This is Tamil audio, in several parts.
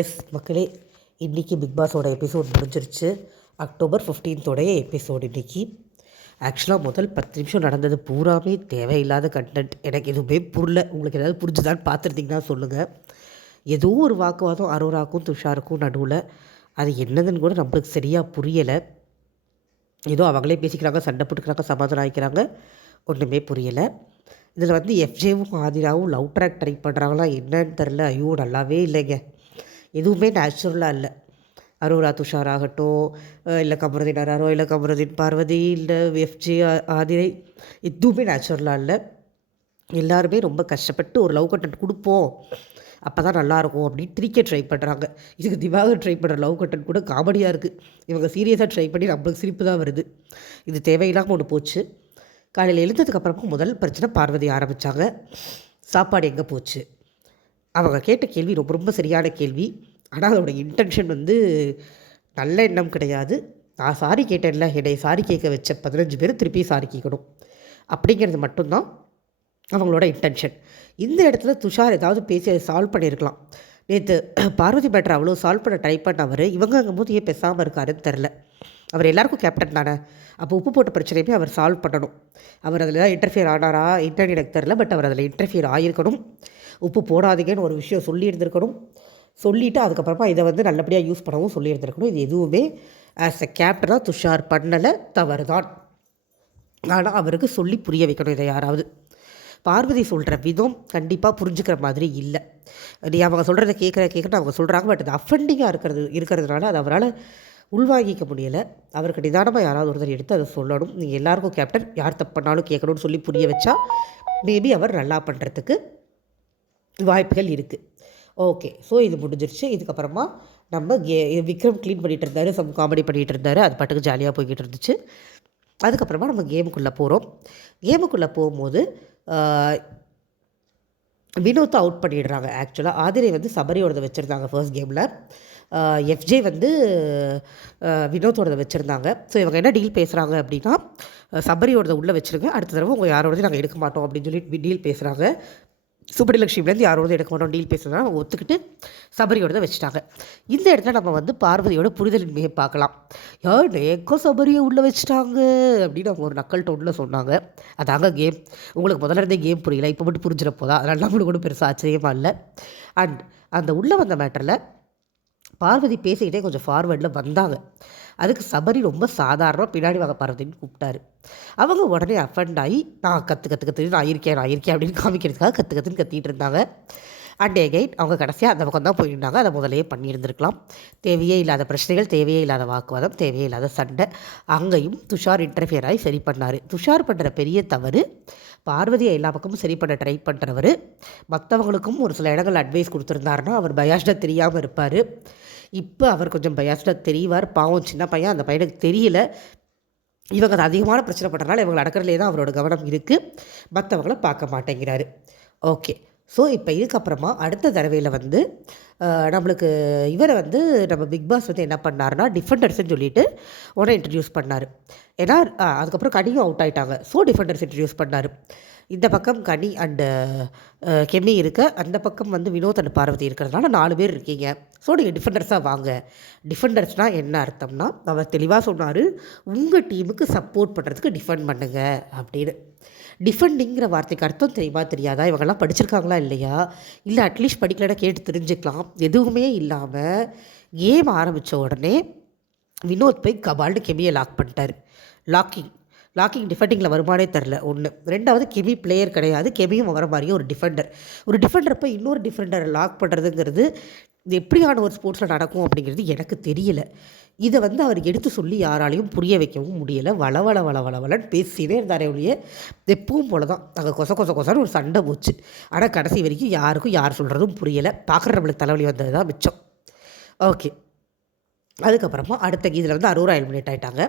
எஸ் மக்களே இன்றைக்கி பிக் பாஸோட எபிசோட் முடிஞ்சிருச்சு. அக்டோபர் ஃபிஃப்டீன்த்தோடைய எபிசோடு இன்றைக்கி ஆக்சுவலாக முதல் பத்து நிமிஷம் நடந்தது பூராமே தேவையில்லாத கண்டென்ட் எனக்கு எதுவுமே புரியல. உங்களுக்கு ஏதாவது புரிஞ்சுதான்னு பார்த்துருந்தீங்கன்னா சொல்லுங்கள் ஏதோ ஒரு வாக்குவாதம் அரோராக்கும் துஷாருக்கும் நடுவில். அது என்னதுன்னு கூட நம்மளுக்கு சரியாக புரியலை. ஏதோ அவங்களே பேசிக்கிறாங்க சண்டை போட்டுக்கிறாங்க சமாதானம் ஆகிக்கிறாங்க ஒன்றுமே புரியலை. இதில் வந்து எஃப்ஜேவும் ஆதிராவும் லவ் ட்ராக் ட்ரை பண்ணுறாங்களா என்னன்னு தெரில ஐயோ நல்லாவே இல்லைங்க. எதுவுமே நேச்சுரலாக இல்லை. அரோரா துஷார் ஆகட்டும் இல்லை கமருதீன் அராரோ இல்லை கமருதீன் பார்வதி இல்லை எஃப்ஜி ஆதிரை எதுவுமே நேச்சுரலாக இல்லை. எல்லாருமே ரொம்ப கஷ்டப்பட்டு ஒரு லவ் கண்டென்ட் கொடுப்போம். அப்போ தான் நல்லாயிருக்கும் அப்படின்னு திரிக்க ட்ரை பண்ணுறாங்க இதுக்கு திவாகர் ட்ரை பண்ணுற லவ் கண்டென்ட் கூட காமெடியாக இருக்குது இவங்க சீரியஸாக ட்ரை பண்ணி நம்மளுக்கு சிரிப்பு தான் வருது. இது தேவையில்லாமல் ஒன்று போச்சு. காலையில் எழுந்ததுக்கப்புறமா முதல் பிரச்சனை பார்வதி ஆரம்பித்தாங்க சாப்பாடு எங்கே போச்சு? அவங்க கேட்ட கேள்வி ரொம்ப ரொம்ப சரியான கேள்வி. ஆனால் அதோட இன்டென்ஷன் வந்து நல்ல எண்ணம் கிடையாது. நான் சாரி கேட்டேன்ல என்னை சாரி கேட்க வச்ச பதினஞ்சு பேர் திருப்பி சாரி கேட்கணும். அப்படிங்கிறது மட்டும்தான் அவங்களோட இன்டென்ஷன் இந்த இடத்துல துஷார் ஏதாவது பேசி அதை சால்வ் பண்ணியிருக்கலாம். நேற்று பார்வதி பேட்டர் அவ்வளோ சால்வ் பண்ண ட்ரை பண்ணவர் இவங்க அங்கே போது ஏன் பேசாமல் இருக்காருன்னு தெரில அவர் எல்லாருக்கும் கேப்டன் தானே. அப்போ உப்பு போட்ட பிரச்சனையுமே அவர் சால்வ் பண்ணணும். அவர் அதில் தான் இன்டர்ஃபியர் ஆனாரா? என்னன்னு எனக்கு தெரில பட் அவர் அதில் இன்டர்ஃபியர் ஆகிருக்கணும் உப்பு போடாதீங்கன்னு ஒரு விஷயம் சொல்லியிருந்திருக்கணும். சொல்லிவிட்டு அதுக்கப்புறமா இதை வந்து நல்லபடியாக யூஸ் பண்ணவும் சொல்லியிருந்திருக்கணும். இது எதுவுமே ஆஸ் எ கேப்டனாக துஷார் பண்ணலை தவறு தான் ஆனால் அவருக்கு சொல்லி புரிய வைக்கணும் இதை யாராவது. பார்வதி சொல்கிற விதம் கண்டிப்பாக புரிஞ்சுக்கிற மாதிரி இல்லை. நீ அவங்க சொல்கிறத கேட்குற கேட்குறது அவங்க சொல்கிறாங்க பட் அது அஃபெண்டிங்காக இருக்கிறது இருக்கிறதுனால அது அவரால் உள்வாங்கிக்க முடியலை. அவருக்கு நிதானமாக யாராவது ஒருத்தர் எடுத்து அதை சொல்லணும். நீங்கள் எல்லாருக்கும் கேப்டன் யார் தப்பு பண்ணாலும் கேட்கணும்னு சொல்லி புரிய வச்சா மேபி அவர் நல்லா பண்ணுறதுக்கு வாய்ப்புகள் இருக்குது ஓகே ஸோ இது முடிஞ்சிருச்சு. இதுக்கப்புறமா நம்ம கே விக்ரம் க்ளீன் பண்ணிகிட்டு இருந்தார் சம் காமெடி பண்ணிகிட்டு இருந்தார் அது பாட்டுக்கு ஜாலியாக போய்கிட்டு இருந்துச்சு. அதுக்கப்புறமா நம்ம கேமுக்குள்ளே போகிறோம் கேமுக்குள்ளே போகும்போது வினோத்தை அவுட் பண்ணிடுறாங்க ஆக்சுவலாக ஆதிரை வந்து சபரியோடத வச்சுருந்தாங்க ஃபர்ஸ்ட் கேமில் எஃப்ஜே வந்து வினோத்தோடதை வச்சுருந்தாங்க. ஸோ இவங்க என்ன டீல் பேசுகிறாங்க அப்படின்னா சபரியோடதை உள்ளே வச்சுருங்க. அடுத்த தடவை உங்கள் யாரோடதையும் நாங்கள் எடுக்க மாட்டோம் அப்படின்னு சொல்லி டீல் பேசுகிறாங்க சுப்படிலட்சுமிலேருந்து யாரோட எடுக்க மாட்டோம் டீல் பேசுகிறதா அவங்க ஒத்துக்கிட்டு சபரியோட வச்சுட்டாங்க. இந்த இடத்துல நம்ம வந்து பார்வதியோட புரிதலின்மையை பார்க்கலாம். யார் நேக்கோ சபரியை உள்ளே வச்சுட்டாங்க அப்படின்னு அவங்க ஒரு நக்கல் டோனில் சொன்னாங்க. அதாங்க கேம் உங்களுக்கு முதல்ல இருந்தே கேம் புரியல இப்போ மட்டும் புரிஞ்சிட போதா? அதனால் நம்மளுக்கு கூட பெருசாக ஆச்சரியமாக இல்லை. அண்ட் அந்த உள்ளே வந்த மேட்டரில் பார்வதி பேசிக்கிட்டே கொஞ்சம் ஃபார்வேர்டில் வந்தாங்க. அதுக்கு சபரி ரொம்ப சாதாரணமாக பின்னாடி வாங்க பார்வதின்னு கூப்பிட்டாரு. அவங்க உடனே அஃபண்ட் ஆகி நான் கற்று கற்று கற்று நான் இருக்கேன் நான் இருக்கேன் அப்படின்னு காமிக்கிறதுக்காக கற்று கற்றுன்னு கத்திட்டு இருந்தாங்க. அண்ட் எகைன் அவங்க கடைசியாக அந்த பக்கம் தான் போயிருந்தாங்க. அதை முதலே பண்ணியிருந்திருக்கலாம். தேவையே இல்லாத பிரச்சனைகள் தேவையே இல்லாத வாக்குவாதம் தேவையே இல்லாத சண்டை அங்கேயும் துஷார் இன்டர்ஃபியர் ஆகி சரி பண்ணார். துஷார் பண்ணுற பெரிய தவறு பார்வதியை எல்லா பக்கமும் சரி பண்ண ட்ரை பண்ணுறவர் மற்றவங்களுக்கும் ஒரு சில இடங்கள் அட்வைஸ் கொடுத்துருந்தாருன்னா அவர் பயாஸ்டாக தெரியாமல் இருப்பார். இப்போ அவர் கொஞ்சம் பயாஸ்டாக தெரியவார் பாவம் சின்ன பையன் அந்த பையனுக்கு தெரியல. இவங்க அது அதிகமான பிரச்சனை பண்ணுறதுனால இவங்க அடக்கிறதுலே தான் அவரோட கவனம் இருக்குது மற்றவங்கள பார்க்க மாட்டேங்கிறாரு. ஓகே ஸோ இப்போ இதுக்கப்புறமா அடுத்த தடவையில் வந்து நம்மளுக்கு இவரை வந்து நம்ம பிக் பாஸ் வந்து என்ன பண்ணார்னா டிஃபெண்டர்ஸ்ன்னு சொல்லிட்டு உடனே இன்ட்ரடியூஸ் பண்ணார். ஏன்னா அதுக்கப்புறம் கனியும் அவுட் ஆகிட்டாங்க ஸோ டிஃபெண்டர்ஸ் இன்ட்ரடியூஸ் பண்ணார். இந்த பக்கம் கனி அண்டு கெமி இருக்க அந்த பக்கம் வந்து வினோத் அண்ட் பார்வதி இருக்கிறதுனால நாலு பேர் இருக்கீங்க. ஸோ நீங்கள் டிஃபெண்டர்ஸாக வாங்க. டிஃபெண்டர்ஸ்னால் என்ன அர்த்தம்னா அவர் தெளிவாக சொன்னார் உங்கள் டீமுக்கு சப்போர்ட் பண்ணுறதுக்கு டிஃபெண்ட் பண்ணுங்க அப்படின்னு. டிஃபெண்டிங்கிற வார்த்தைக்கு அர்த்தம் தெரியுமா தெரியாதா? இவங்கெல்லாம் படிச்சிருக்காங்களா இல்லையா? இல்லை அட்லீஸ்ட் படிக்கலைன்னா கேட்டு தெரிஞ்சுக்கலாம். எதுவுமே இல்லாமல் கேம் ஆரம்பித்த உடனே வினோத் போய் கபால்டு கெமியை லாக் பண்ணிட்டார். லாக்கிங் லாக்கிங் டிஃபெண்டிங்கில் வருமானே தெரில. ஒன்று ரெண்டாவது கெமி பிளேயர் கிடையாது. கெமியும் வர மாதிரியும் ஒரு டிஃபெண்டர் ஒரு டிஃபெண்டர் போய் இன்னொரு டிஃபெண்டரை லாக் பண்ணுறதுங்கிறது இது எப்படியான ஒரு ஸ்போர்ட்ஸில் நடக்கும் அப்படிங்கிறது எனக்கு தெரியல. இதை வந்து அவர் எடுத்து சொல்லி யாராலையும் புரிய வைக்கவும் முடியலை. வள வள வள வள வளன்னு பேசினே இருந்தாரே ஒழிய எப்பவும் போல தான் அங்கே கொச கொச கொசன்னு ஒரு சண்டை போச்சு. ஆனால் கடைசி வரைக்கும் யாருக்கும் யார் சொல்கிறதும் புரியலை. பார்க்குற நம்மளுக்கு தலைவலி வந்தது தான் மிச்சம். ஓகே அதுக்கப்புறமா அடுத்த இதில் வந்து அரோரா எலிமினேட் ஆகிட்டாங்க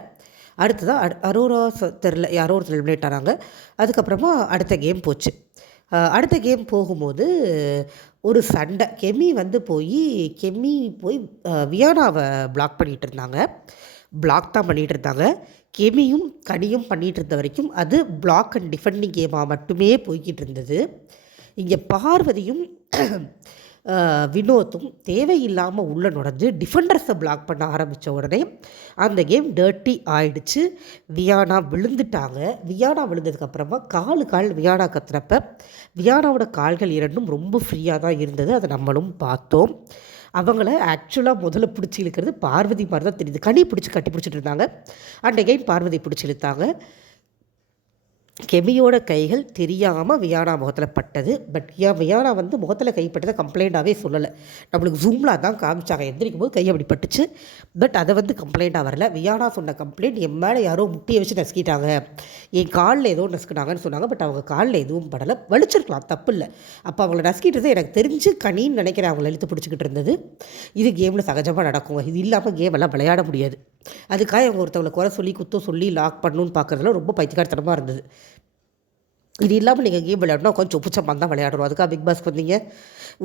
அடுத்ததாக அரோரா தெரில யாரோ ஒருத்தர் எலிமினேட் ஆனாங்க. அதுக்கப்புறமா அடுத்த கேம் போச்சு. அடுத்த கேம் போகும்போது ஒரு சண்டை. கெமி வந்து போய் கெமி போய் வியானாவை பிளாக் பண்ணிகிட்டு இருந்தாங்க. பிளாக் தான் பண்ணிகிட்டு இருந்தாங்க. கெமியும் கனியும் பண்ணிகிட்டு இருந்த வரைக்கும் அது பிளாக் அண்ட் டிஃபெண்டிங் கேமாக மட்டுமே போய்கிட்டு இருந்தது. இங்கே பார்வதியும் வினோத்தும் தேவையில்லாமல் உள்ளே நுழைஞ்சு டிஃபெண்டர்ஸை பிளாக் பண்ண ஆரம்பித்த உடனே அந்த கேம் டர்ட்டி ஆயிடுச்சு. வியானா விழுந்துட்டாங்க. வியானா விழுந்ததுக்கப்புறமா காலு கால் வியானா கத்துறப்ப வியானாவோட கால்கள் இரண்டும் ரொம்ப ஃப்ரீயாக தான் இருந்தது. அதை நம்மளும் பார்த்தோம். அவங்கள ஆக்சுவலாக முதல்ல பிடிச்சி இழுக்கிறது பார்வதி மாதிரி தான் தெரியுது. கனி பிடிச்சி கட்டி பிடிச்சிட்டு இருந்தாங்க. அண்ட் கேம் பார்வதி பிடிச்சி இழுத்தாங்க. கெமியோட கைகள் தெரியாமல் வியானா முகத்தில் பட்டது. பட் ஏன் வியானா வந்து முகத்தில் கைப்பட்டதை கம்ப்ளைண்ட்டாகவே சொல்லலை. நம்மளுக்கு ஜூமில் தான் காமிச்சாங்க. எந்திரிக்கும் போது கை அப்படி பட்டுச்சு. பட் அதை வந்து கம்ப்ளைண்ட்டாக வரல. வியானா சொன்ன கம்ப்ளைண்ட் என் மேலே யாரோ முட்டியை வச்சு நசுக்கிட்டாங்க. என் காலில் ஏதோ நசுக்கினாங்கன்னு சொன்னாங்க. பட் அவங்க காலில் எதுவும் படலை. வலிச்சிருக்கலாம். தப்பு இல்லை. அப்போ அவங்கள நசுக்கிட்டது எனக்கு தெரிஞ்சு கனின்னு நினைக்கிறேன். அவங்கள இழுத்து பிடிச்சிக்கிட்டு இருந்தது. இது கேமில் சகஜமாக நடக்கும் இது இல்லாமல் கேம் எல்லாம் விளையாட முடியாது. அதுக்காக அவங்க ஒருத்தவங்களை குறை சொல்லி குத்தம் சொல்லி லாக் பண்ணணும்னு பார்க்குறதுல ரொம்ப பைத்தியக்காரத்தனமாக இருந்தது. இது இல்லாமல் நீங்கள் கேம் விளையாடணும் கொஞ்சம் உப்புச்சமாக தான் விளையாடணும். அதுக்காக பிக் பாஸ்க்கு வந்தீங்க.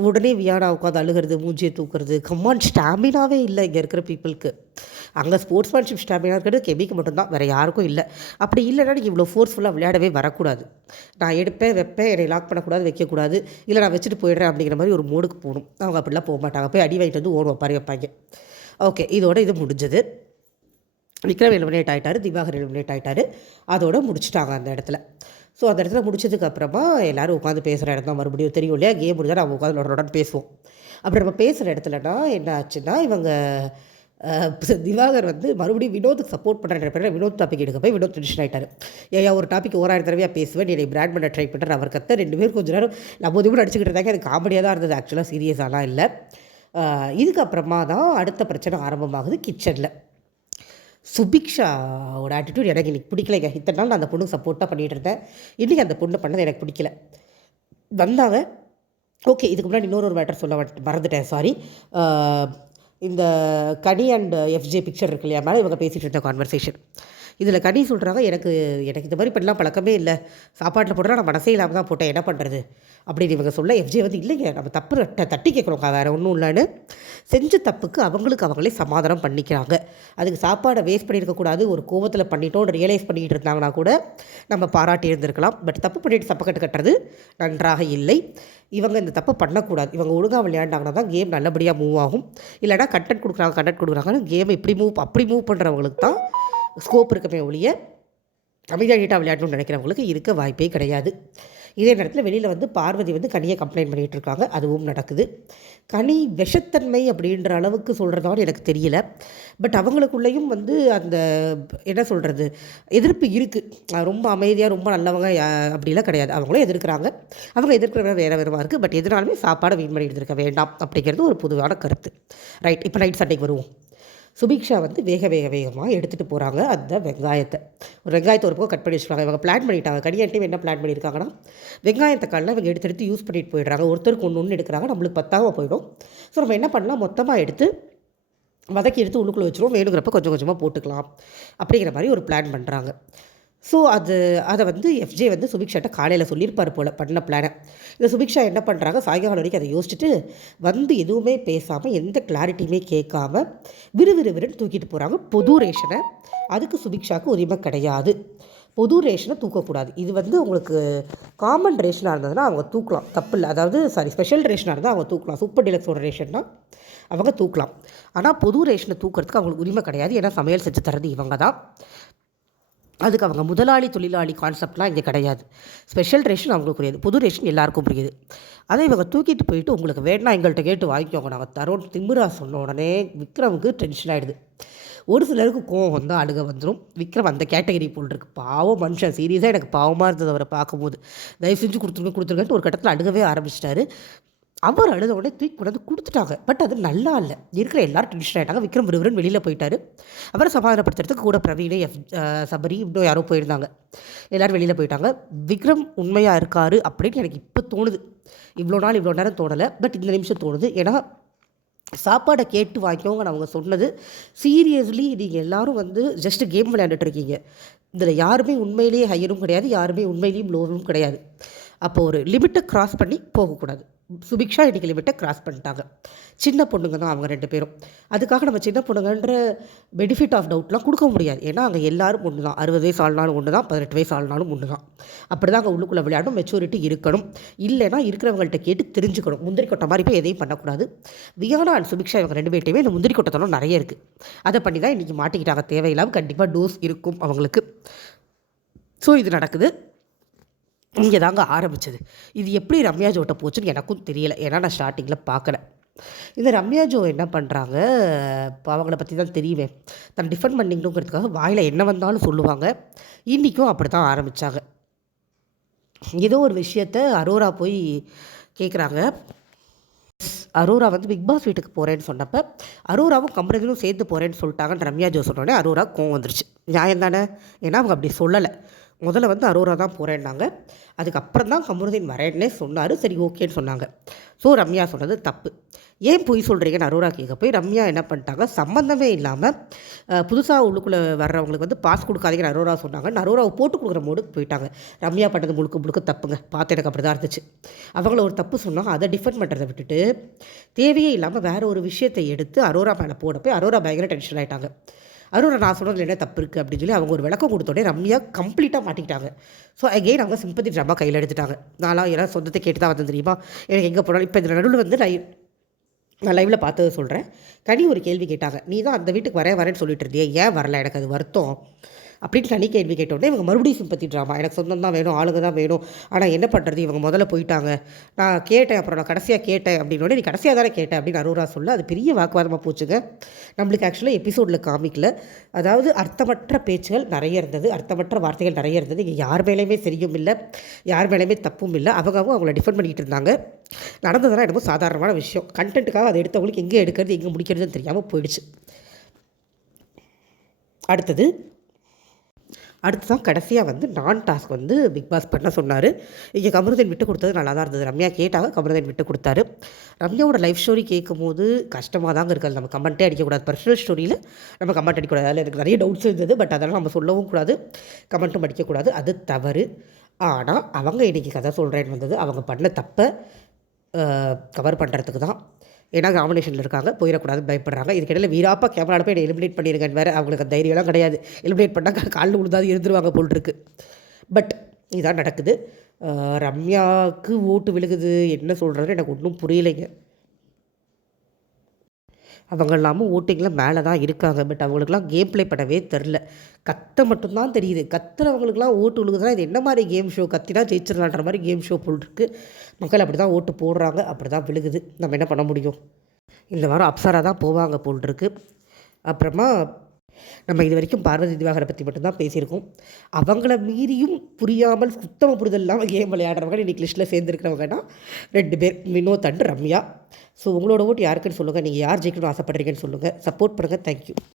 உடனே வியானா உட்காந்து அழுகிறது மூஞ்சியை தூக்குறது. கம்மான் ஸ்டாமினாவே இல்லை இங்கே இருக்கிற பீப்புளுக்கு அங்கே ஸ்போர்ட்ஸ்மேன்ஷிப் ஸ்டாமினா இருக்கிறது கெமிக்கு மட்டும்தான். வேறு யாருக்கும் இல்லை. அப்படி இல்லைன்னா நீங்கள் இவ்வளோ ஃபோர்ஸ்ஃபுல்லாக விளையாடவே வரக்கூடாது. நான் எடுப்பேன் வைப்பேன் என்னை லாக் பண்ணக்கூடாது வைக்கக்கூடாது. இல்லை நான் வச்சுட்டு போயிடுறேன் அப்படிங்கிற மாதிரி ஒரு மூடுக்கு போகணும். அவங்க அப்படிலாம் போக மாட்டாங்க. போய் அடி வாங்கிட்டு வந்து ஓடுவோம் பாரு வைப்பாங்க. ஓகே இதோட இது முடிஞ்சது. விக்ரம் எலிமினேட் ஆகிட்டார் திவாகர் எலிமினேட் ஆகிட்டார் அதோட முடிச்சிட்டாங்க அந்த இடத்துல. ஸோ அந்த இடத்துல முடிச்சதுக்கப்புறமா எல்லோரும் உட்காந்து பேசுகிற இடம் தான் மறுபடியும் தெரியும் இல்லையா? கேம் முடிஞ்சால் நம்ம உட்காந்து உடனே பேசுவோம். அப்புறம் நம்ம பேசுகிற இடத்துலனா என்ன ஆச்சுன்னா இவங்க திவாகர் வந்து மறுபடியும் வினோத்துக்கு சப்போர்ட் பண்ணுற பேர் வினோத் டாபிக் எடுக்க போய் வினோத் டென்ஷன் ஆகிட்டார் ஏயா ஒரு டாபிக் ஓராயிரம் தடவையாக பேசுவேன். நீ என்னை பிராண்ட் பண்ண ட்ரை பண்ணுற அவர் கத்த ரெண்டு பேரும் கொஞ்சம் நேரம் நம்ம உதவி அடிச்சுக்கிட்டு இருந்தாங்க. அது காமெடியாக தான் இருந்தது. ஆக்சுவலாக சீரியஸாலாம் இல்லை. இதுக்கப்புறமா தான் அடுத்த பிரச்சனை ஆரம்பமாகுது கிச்சனில் சுபிக்ஷாவோட ஆட்டிடியூட் எனக்கு இன்றைக்கி பிடிக்கலைங்க. இத்தனை நாள் நான் அந்த பொண்ணுக்கு சப்போர்ட்டாக பண்ணிகிட்டு இருந்தேன். இன்றைக்கி அந்த பொண்ணு பண்ணது எனக்கு பிடிக்கல. வந்தாங்க. ஓகே இதுக்கு முன்னாடி இன்னொரு ஒரு மேட்டர் சொல்ல மறந்துட்டேன் சாரி இந்த கனி அண்ட் எஃப்ஜே பிக்சர் இருக்கு இல்லையா மேலே இவங்க பேசிகிட்டு இருந்த கான்வர்சேஷன் இதில் கனி சொல்கிறாங்க எனக்கு எனக்கு இந்த மாதிரி இப்படிலாம் பழக்கமே இல்லை. சாப்பாட்டில் போட்டால் நான் மனசே இல்லாமல் தான் போட்டேன் என்ன பண்ணுறது? அப்படின்னு இவங்க சொல்ல எஃப்ஜே வந்து இல்லைங்க நம்ம தப்பு தட்டி கேட்குறோங்க வேறு ஒன்றும் இல்லைன்னு. செஞ்ச தப்புக்கு அவங்களுக்கு அவங்களே சமாதானம் பண்ணிக்கிறாங்க. அதுக்கு சாப்பாடை வேஸ்ட் பண்ணியிருக்கக்கூடாது ஒரு கோவத்தில் பண்ணிட்டோம்னு ரியலைஸ் பண்ணிக்கிட்டு இருந்தாங்கன்னா கூட நம்ம பாராட்டி இருந்திருக்கலாம். பட் தப்பு பண்ணிட்டு சப்பக்கட்டு கட்டுறது நன்றாக இல்லை. இவங்க இந்த தப்பை பண்ணக்கூடாது. இவங்க ஒழுங்காக விளையாண்டாங்கன்னா தான் கேம் நல்லபடியாக மூவ் ஆகும். இல்லைனா கண்டென்ட் கொடுக்குறாங்க கண்டென்ட் கொடுக்குறாங்கன்னு கேம் இப்படி மூவ் அப்படி மூவ் பண்ணுறவங்களுக்கு தான் ஸ்கோப் இருக்குமே ஒழிய அமைதியாக விளையாடணும்னு நினைக்கிறவங்களுக்கு இருக்க வாய்ப்பே கிடையாது. இதே நேரத்தில் வெளியில் வந்து பார்வதி வந்து கனியை கம்ப்ளைண்ட் பண்ணிகிட்டு இருக்காங்க. அதுவும் நடக்குது. கனி விஷத்தன்மை அப்படின்ற அளவுக்கு சொல்கிறதான்னு எனக்கு தெரியல. பட் அவங்களுக்குள்ளேயும் வந்து அந்த என்ன சொல்கிறது எதிர்ப்பு இருக்குது ரொம்ப அமைதியாக ரொம்ப நல்லவங்க அப்படிலாம் கிடையாது. அவங்களும் எதிர்க்கிறாங்க. அவங்க எதிர்க்கிற வேறு வேறுவாக இருக்குது பட் எதனாலுமே சாப்பாடை வீண் பண்ணிட்டு இருக்க வேண்டாம் அப்படிங்கிறது ஒரு பொதுவான கருத்து. ரைட் இப்போ நைட் சண்டைக்கு வருவோம். சுபிக்ஷா வந்து வேக வேக வேகமாக எடுத்துகிட்டு போகிறாங்க அந்த வெங்காயத்தை. ஒரு வெங்காயத்தை ஒரு பக்கம் கட் பண்ணி வச்சுருக்காங்க. இவங்க பிளான் பண்ணிட்டாங்க. கனியான் டீம் என்ன பிளான் பண்ணியிருக்காங்கன்னா வெங்காயத்தை காலில் இவங்க எடுத்து எடுத்து யூஸ் பண்ணிட்டு போயிடுறாங்க. ஒருத்தருக்கு ஒன்று ஒன்று எடுக்கிறாங்க. நம்மளுக்கு பத்தாமல் போயிடும். ஸோ நம்ம என்ன பண்ணலாம்? மொத்தமாக எடுத்து வதக்கி எடுத்து உள்ளுக்குள்ளே வச்சுருவோம். வேணுங்கிறப்ப கொஞ்சம் கொஞ்சமாக போட்டுக்கலாம். அப்படிங்கிற மாதிரி ஒரு பிளான் பண்ணுறாங்க ஸோ அது அதை வந்து எஃப்ஜே வந்து சுபிக்ஷாட்ட காலையில் சொல்லியிருப்பார் போல் பண்ண பிளானை இந்த சுபிக்ஷா என்ன பண்ணுறாங்க சாயங்காலம் வரைக்கும் அதை யோசிச்சுட்டு வந்து எதுவுமே பேசாமல் எந்த கிளாரிட்டியுமே கேட்காம விறுவிறுவிறுன்னு தூக்கிட்டு போகிறாங்க பொது ரேஷனை அதுக்கு சுபிக்ஷாவுக்கு உரிமை கிடையாது. பொது ரேஷனை தூக்கக்கூடாது. இது வந்து உங்களுக்கு காமன் ரேஷனாக இருந்ததுன்னா அவங்க தூக்கலாம். தப்பு இல்லை. அதாவது சாரி ஸ்பெஷல் ரேஷனாக இருந்தால் அவங்க தூக்கலாம். சூப்பர் டிலக்ஸோட ரேஷன்னா அவங்க தூக்கலாம். ஆனால் பொது ரேஷனை தூக்கிறதுக்கு அவங்களுக்கு உரிமை கிடையாது. ஏன்னா சமையல் செஞ்சு தரது இவங்க தான். அதுக்கு அவங்க முதலாளி தொழிலாளி கான்செப்ட்லாம் இங்கே கிடையாது. ஸ்பெஷல் ரேஷன் அவங்களுக்கு புரியுது. புது ரேஷன் எல்லாருக்கும் புரியுது. அதை இவங்க தூக்கிட்டு போயிட்டு உங்களுக்கு வேணா எங்கள்கிட்ட கேட்டு வாங்கிக்கோங்க. நாங்கள் தரோம் திமிரா சொன்ன உடனே விக்ரமுக்கு டென்ஷன் ஆகிடுது ஒரு சிலருக்கு கோவம் வந்தால் அழுக வந்துடும் விக்ரம் அந்த கேட்டகரி போல் இருக்கு. பாவம் மனுஷன். சீரியஸாக எனக்கு பாவமாக இருந்தது அவரை பார்க்கும்போது. தயவு செஞ்சு கொடுத்துருங்க கொடுத்துருங்கன்ட்டு ஒரு கட்டத்தில் அழுகவே ஆரம்பிச்சிட்டாரு. அவர் அழுத உடனே தூக்கி கொண்டு வந்து கொடுத்துட்டாங்க. பட் அது நல்லா இல்லை. இருக்கிற எல்லாரும் டென்ஷன் ஆகிட்டாங்க விக்ரம் விறுவிறுன்னு வெளியில் போயிட்டாரு. அவரை சமாதானப்படுத்துறதுக்கு கூட பிரவீன் எஃப் சபரி இன்னும் யாரோ போயிருந்தாங்க. எல்லோரும் வெளியில் போயிட்டாங்க. விக்ரம் உண்மையாக இருக்காரு அப்படின்னு எனக்கு இப்போ தோணுது. இவ்வளோ நாள் இவ்வளோ நேரம் தோணலை. பட் இந்த நிமிஷம் தோணுது. ஏன்னா சாப்பாடை கேட்டு வாங்கிக்கோங்க அவங்க சொன்னது. சீரியஸ்லி நீங்கள் எல்லாரும் வந்து ஜஸ்ட் கேம் விளையாண்டுட்டு இருக்கீங்க. இதில் யாருமே உண்மையிலேயே ஹையரும் கிடையாது. யாருமே உண்மையிலேயும் லோவும் கிடையாது. அப்போ ஒரு லிமிட்டை கிராஸ் பண்ணி போகக்கூடாது. சுபிக்ஷா இன்றைக்கி லிமிட்டை கிராஸ் பண்ணிட்டாங்க. சின்ன பொண்ணுங்க தான் அவங்க ரெண்டு பேரும். அதுக்காக நம்ம சின்ன பொண்ணுங்கன்ற பெனிஃபிட் ஆஃப் டவுட்லாம் கொடுக்க முடியாது. ஏன்னா அங்கே எல்லோரும் ஒன்று தான். அறுபது வயசு ஆளுனாலும் ஒன்று தான் பதினெட்டு வயசு ஆளுனாலும் ஒன்று தான். அப்படி தான் அங்கே உள்ளுக்குள்ளே விளையாடும் மெச்சூரிட்டி இருக்கணும். இல்லைன்னா இருக்கிறவங்கள்ட்ட கேட்டு தெரிஞ்சுக்கணும். முந்திரி கொட்டை மாதிரி போய் எதையும் பண்ணக்கூடாது. வியானா அண்ட் சுபிக்ஷா இவங்க ரெண்டு பேர்ட்டையுமே இந்த முந்திரி கொட்டத்தனம் நிறைய இருக்குது அதை பண்ணி தான் இன்றைக்கி மாட்டிக்கிட்டாங்க. தேவையில்லாமல் கண்டிப்பாக டோஸ் இருக்கும் அவங்களுக்கு. ஸோ இது நடக்குது. இங்கே தாங்க ஆரம்பித்தது இது எப்படி ரம்யா ஜோட்ட போச்சுன்னு எனக்கும் தெரியல. ஏன்னா நான் ஸ்டார்டிங்கில் பார்க்கல. இந்த ரம்யா ஜோ என்ன பண்ணுறாங்க இப்போ அவங்கள பற்றி தான் தெரியுமே. தன் டிஃபெண்ட் பண்ணிக்கணுங்கிறதுக்காக வாயில் என்ன வந்தாலும் சொல்லுவாங்க. இன்றைக்கும் அப்படி தான் ஆரம்பித்தாங்க ஏதோ ஒரு விஷயத்த அரோரா போய் கேட்குறாங்க அரோரா வந்து பிக் பாஸ் வீட்டுக்கு போகிறேன்னு சொன்னப்போ அரோராவும் கம்பரதிலும் சேர்த்து போகிறேன்னு சொல்லிட்டாங்கன்னு ரம்யா ஜோ சொன்னோடனே அரோரா கோவம் வந்துருச்சு. நியாயம் தானே ஏன்னா அவங்க அப்படி சொல்லலை. முதல்ல வந்து அரோரா தான் போகிறேன்னாங்க அதுக்கப்புறம் தான் கமருதீன் வரேன்னே சொன்னார். சரி ஓகேன்னு சொன்னாங்க. ஸோ ரம்யா சொன்னது தப்பு. ஏன் பொய் சொல்கிறீங்கன்னு அரோரா கேட்க போய் ரம்யா என்ன பண்ணிட்டாங்க? சம்மந்தமே இல்லாமல் புதுசாக உள்ளுக்குள்ளே வர்றவங்களுக்கு வந்து பாஸ் கொடுக்காதீங்கன்னு அரோரா சொன்னாங்க. அரோராவை போட்டு கொடுக்குற மோடுக்கு போயிட்டாங்க. ரம்யா பண்ணது முழுக்க முழுக்க தப்புங்க. பார்த்து எனக்கு அப்படி தான் இருந்துச்சு. அவங்கள ஒரு தப்பு சொன்னாங்க. அதை டிஃபெண்ட் பண்ணுறதை விட்டுட்டு தேவையே இல்லாமல் வேறு ஒரு விஷயத்தை எடுத்து அரோரா மேலே போட போய் அரோரா பயங்கர டென்ஷன் ஆகிட்டாங்க அருண் நான் சொல்கிறது என்ன தப்பு இருக்குது அப்படின்னு சொல்லி அவங்க ஒரு விளக்கம் கொடுத்தோடனே ரம்யா கம்ப்ளீட்டாக மாட்டிக்கிட்டாங்க. ஸோ அகெயின் அவங்க சிம்பத்தி ட்ராமா கையில் எடுத்துட்டாங்க. நான்லாம் யாராவது சொந்தத்தை கேட்டு தான் வந்தது தெரியுமா? எனக்கு எங்கே போனாலும் இப்போ இந்த நடுவில் வந்து நான் நான் லைவில் பார்த்தது சொல்கிறேன் கனி ஒரு கேள்வி கேட்டாங்க. நீ தான் அந்த வீட்டுக்கு வரேன் வரேன்னு சொல்லிட்டு இருந்தியே. ஏன் வரல? எனக்கு அது வருத்தம். அப்படின்னு கனி கேள்வி கேட்டோடனே இவங்க மறுபடியும் சிம்பத்தி ட்ராமா எனக்கு சொந்தம் தான் வேணும் ஆளுங்க தான் வேணும். ஆனால் என்ன பண்ணுறது இவங்க முதல்ல போயிட்டாங்க. நான் கேட்டேன் அப்புறம் நான் கடைசியாக கேட்டேன் அப்படின்னோடனே நீ கடைசியாக தானே கேட்டேன் அப்படின்னு அரோரா சொல்ல அது பெரிய வாக்குவாதமாக போச்சுங்க. நம்மளுக்கு ஆக்சுவலாக எபிசோடில் காமிக்கல. அதாவது அர்த்தமற்ற பேச்சுகள் நிறைய இருந்தது. அர்த்தமற்ற வார்த்தைகள் நிறைய இருந்தது. இங்கே யார் மேலேயுமே சரியும் இல்லை. யார் மேலேயுமே தப்பும் இல்லை. அவங்கவும் அவங்கள டிஃபெண்ட் பண்ணிகிட்டு இருந்தாங்க. நடந்ததெல்லாம் என்னமோ சாதாரணமான விஷயம். கண்டென்ட்டுக்காக அதை எடுத்தவங்களுக்கு எங்கே எடுக்கிறது எங்கே முடிக்கிறதுன்னு தெரியாமல் போயிடுச்சு. அடுத்தது அடுத்து தான் கடைசியாக வந்து நான் டாஸ்க் வந்து பிக் பாஸ் பண்ண சொன்னார். இங்கே கமருதன் விட்டு கொடுத்தது நல்லா தான் இருந்தது. ரம்யா கேட்டாங்க கமருதன் விட்டு கொடுத்தாரு. ரம்யாவோட லைஃப் ஸ்டோரி கேட்கும் போது கஷ்டமாக தாங்க இருக்காது நம்ம கமெண்ட்டே அடிக்கக்கூடாது பர்சனல் ஸ்டோரியில் நம்ம கமெண்ட் அடிக்கக்கூடாது அதில் எனக்கு நிறைய டவுட்ஸ் இருந்தது பட் அதெல்லாம் நம்ம சொல்லவும் கூடாது. கமெண்ட்டும் அடிக்கக்கூடாது அது தவறு. ஆனால் அவங்க இன்றைக்கி கதை சொல்கிறேன்னு வந்தது. அவங்க பண்ண தப்பை கவர் பண்ணுறதுக்கு தான் ஏன்னா காம்பினேஷனில் இருக்காங்க. போயிடக்கூடாதுன்னு பயப்படுறாங்க. இதுக்கிடையில் வீராப்பா கேமரா போய் எலிமினேட் பண்ணியிருக்கேன் வேறு அவங்களுக்கு தைரியம்லாம் கிடையாது. எலிமினேட் பண்ணால் காலில் விழுந்தாது இருந்துருவாங்க போல் இருக்கு பட் இதான் நடக்குது. ரம்யாவுக்கு ஓட்டு விழுகுது. என்ன சொல்கிறது எனக்கு ஒன்றும் புரியலைங்க. அவங்க இல்லாமல் ஓட்டிங்கில் மேலே தான் இருக்காங்க. பட் அவங்களுக்குலாம் கேம் ப்ளே பண்ணவே தெரில கத்த மட்டும்தான் தெரியுது. கத்துறவங்களுக்குலாம் ஓட்டு விழுகுதுன்னா இது என்ன மாதிரி கேம் ஷோ கத்தினா ஜெயிச்சிடலான்ற மாதிரி கேம் ஷோ போட்டுருக்கு மக்கள் அப்படி தான் ஓட்டு போடுறாங்க. அப்படி தான் விழுகுது. நம்ம என்ன பண்ண முடியும்? இந்த வாரம் அப்சரா தான் போவாங்க போல் அப்புறமா நம்ம இது வரைக்கும் பார்வதி திவாகரை பற்றி மட்டும்தான் பேசியிருக்கோம். அவங்கள மீறியும் புரியாமல் சுத்தமாக புரிதல் இல்லாமல் கேம் விளையாடுறவங்க இன்றைக்கி லிஸ்ட்டில் சேர்ந்துருக்கிறவங்கன்னா ரெண்டு பேர். வினோத் அண்ட் ரம்யா. ஸோ உங்களோட ஓட்டு யாருக்குன்னு சொல்லுங்கள் நீங்கள் யார் ஜெயிக்கணும்னு ஆசைப்பட்றீங்கன்னு சொல்லுங்கள் சப்போர்ட் பண்ணுங்கள் தேங்க்யூ